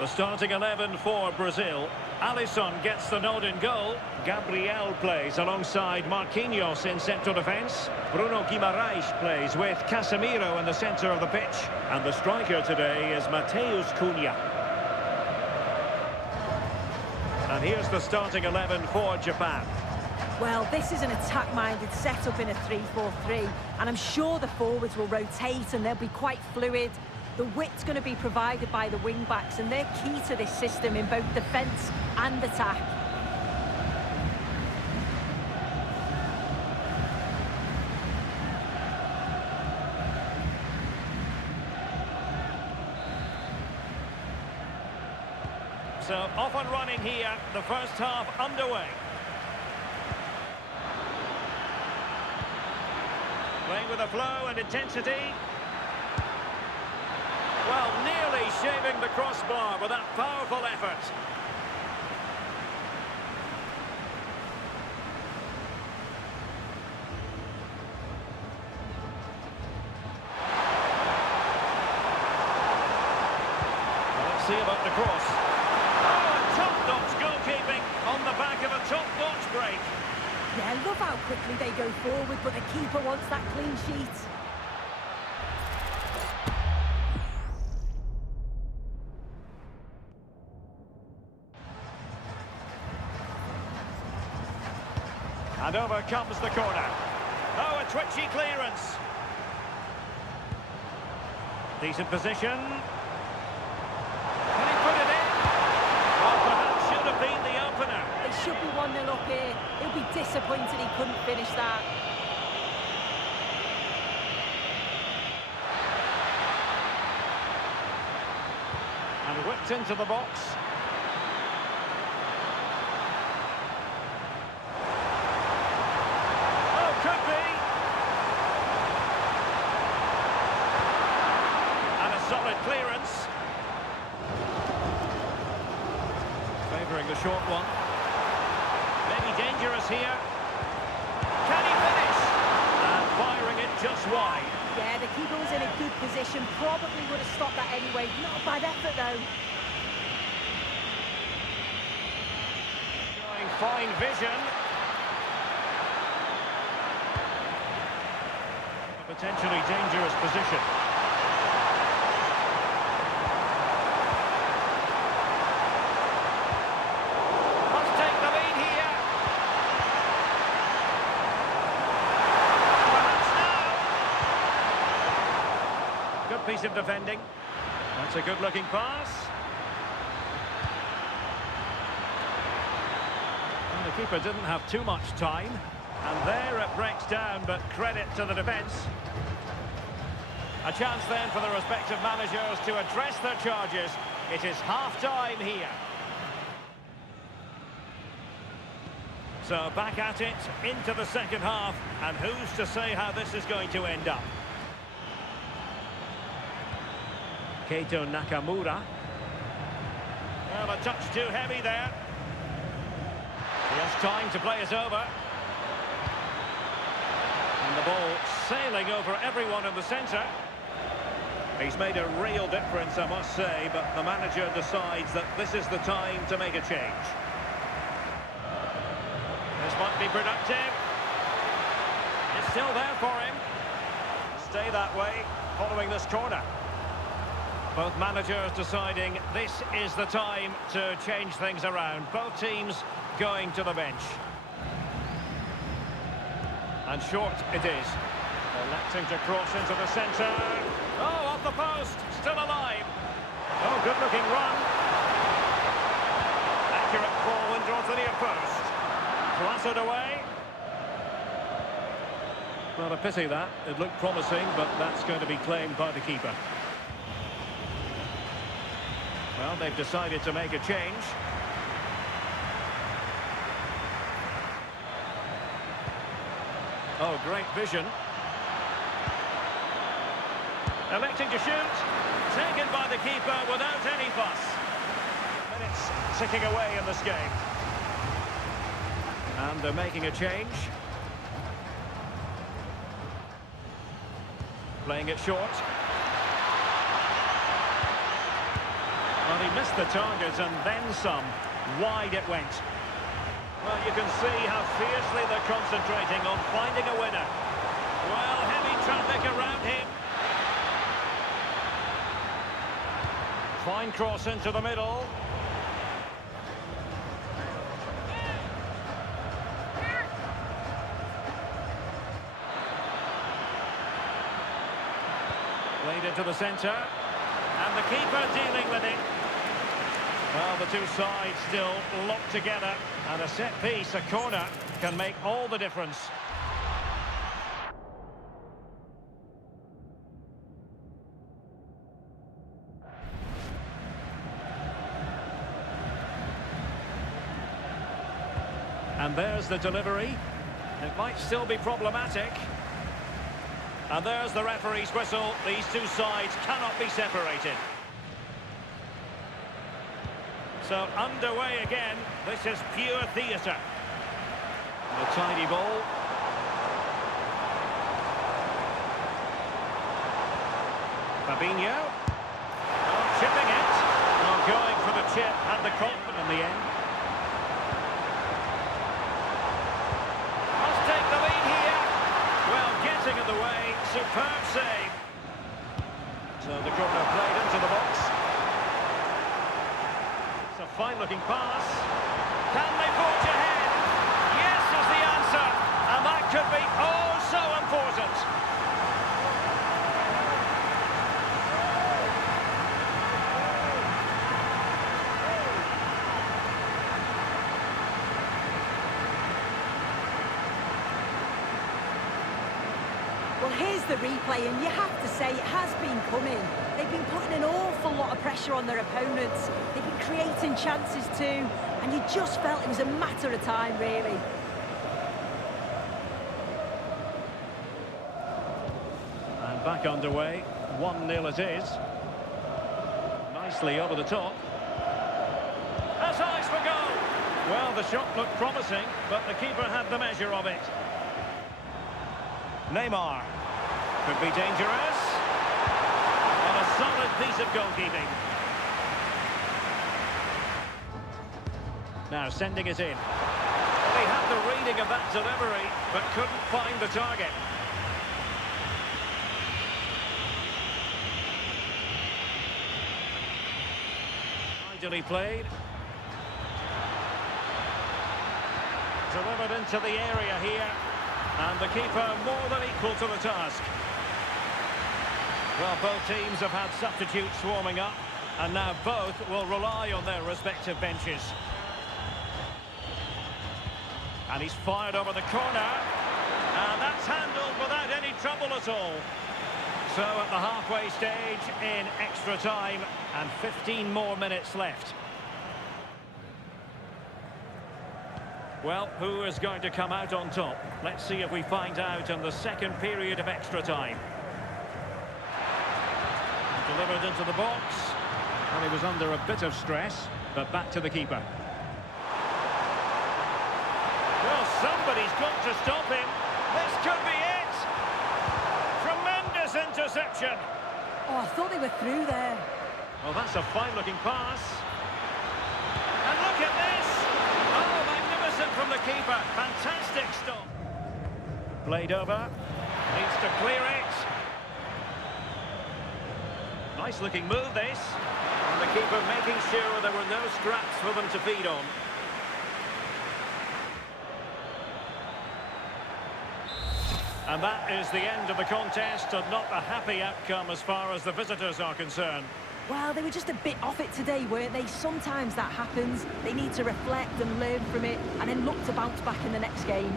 The starting 11 for Brazil. Alisson gets the nod in goal. Gabriel plays alongside Marquinhos in central defence. Bruno Guimaraes plays with Casemiro in the centre of the pitch. And the striker today is Mateus Cunha. And here's the starting 11 for Japan. Well, this is an attack-minded setup in a 3-4-3, and I'm sure the forwards will rotate and they'll be quite fluid. The width's going to be provided by the wing-backs, and they're key to this system in both defence and attack. So off and running here, the first half underway. Playing with a flow and intensity. Well, nearly shaving the crossbar with that powerful effort. Well, let's see about the cross. Oh, top-notch goalkeeping on the back of a top-notch break. Yeah, I love how quickly they go forward, but the keeper wants that clean sheet. And over comes the corner. Oh, a twitchy clearance. Decent position. Can he put it in? Well, perhaps should have been the opener. It should be 1-0 up here. He'll be disappointed he couldn't finish that. And whipped into the box. Could be. And a solid clearance. Favouring the short one. Maybe dangerous here. Can he finish? And firing it just wide. Yeah, the keeper was in a good position. Probably would have stopped that anyway. Not a bad effort, though. Showing fine vision. Potentially dangerous position. Must take the lead here. Perhaps now. Good piece of defending. That's a good-looking pass. And the keeper didn't have too much time. And there it breaks down, but credit to the defence. A chance then for the respective managers to address their charges. It is half-time here. So back at it, into the second half, and who's to say how this is going to end up? Keito Nakamura. Well, a touch too heavy there. He has time to play it over. And the ball sailing over everyone in the centre. He's made a real difference, I must say, but the manager decides that this is the time to make a change. This might be productive. It's still there for him. Stay that way, following this corner. Both managers deciding this is the time to change things around. Both teams going to the bench. And short it is. Electing to cross into the centre. Oh, off the post. Still alive. Oh, good-looking run. Accurate ball in towards the near post. Clattered away. Well, a pity that. It looked promising, but that's going to be claimed by the keeper. Well, they've decided to make a change. Oh, great vision. Electing to shoot. Taken by the keeper without any fuss. Minutes ticking away in this game. And they're making a change. Playing it short. Well, he missed the target and then some. Wide it went. Well, you can see how fiercely they're concentrating on finding a winner. Well, heavy traffic around him. Fine cross into the middle. Played into the centre. And the keeper dealing with it. Well, the two sides still locked together. And a set piece, a corner, can make all the difference. And there's the delivery. It might still be problematic. And there's the referee's whistle. These two sides cannot be separated. So underway again. This is pure theatre. A tidy ball. Fabinho. Oh, chipping it. Oh, going for the chip and the confidence in the end. Must take the lead here. Well, getting in the way. Superb save. So the corner played into the box. It's a fine-looking pass. Can they forge ahead? Yes is the answer. And that could be oh so important. Well, here's the replay, and you have to say it has been coming. They've been putting an awful lot of pressure on their opponents. They've been creating chances too, and you just felt it was a matter of time, really. And back underway. 1-0 it is. Nicely over the top. Has eyes for goal. Well, the shot looked promising, but the keeper had the measure of it. Neymar. Could be dangerous. And a solid piece of goalkeeping. Now sending it in. Well, he had the reading of that delivery, but couldn't find the target. Ideally played. Delivered into the area here. And the keeper more than equal to the task. Well, both teams have had substitutes warming up, and now both will rely on their respective benches. And he's fired over the corner, and that's handled without any trouble at all. So at the halfway stage in extra time, and 15 more minutes left. Well, who is going to come out on top? Let's see if we find out in the second period of extra time. Delivered into the box. Well, he was under a bit of stress, but back to the keeper. Well, somebody's got to stop him. This could be it. Tremendous interception. Oh, I thought they were through there. Well, that's a fine-looking pass. And look at this. Oh, magnificent from the keeper. Fantastic stop. Played over. Needs to clear it. Nice-looking move, this. And the keeper making sure there were no scraps for them to feed on. And that is the end of the contest, and not a happy outcome as far as the visitors are concerned. Well, they were just a bit off it today, weren't they? Sometimes that happens. They need to reflect and learn from it, and then look to bounce back in the next game.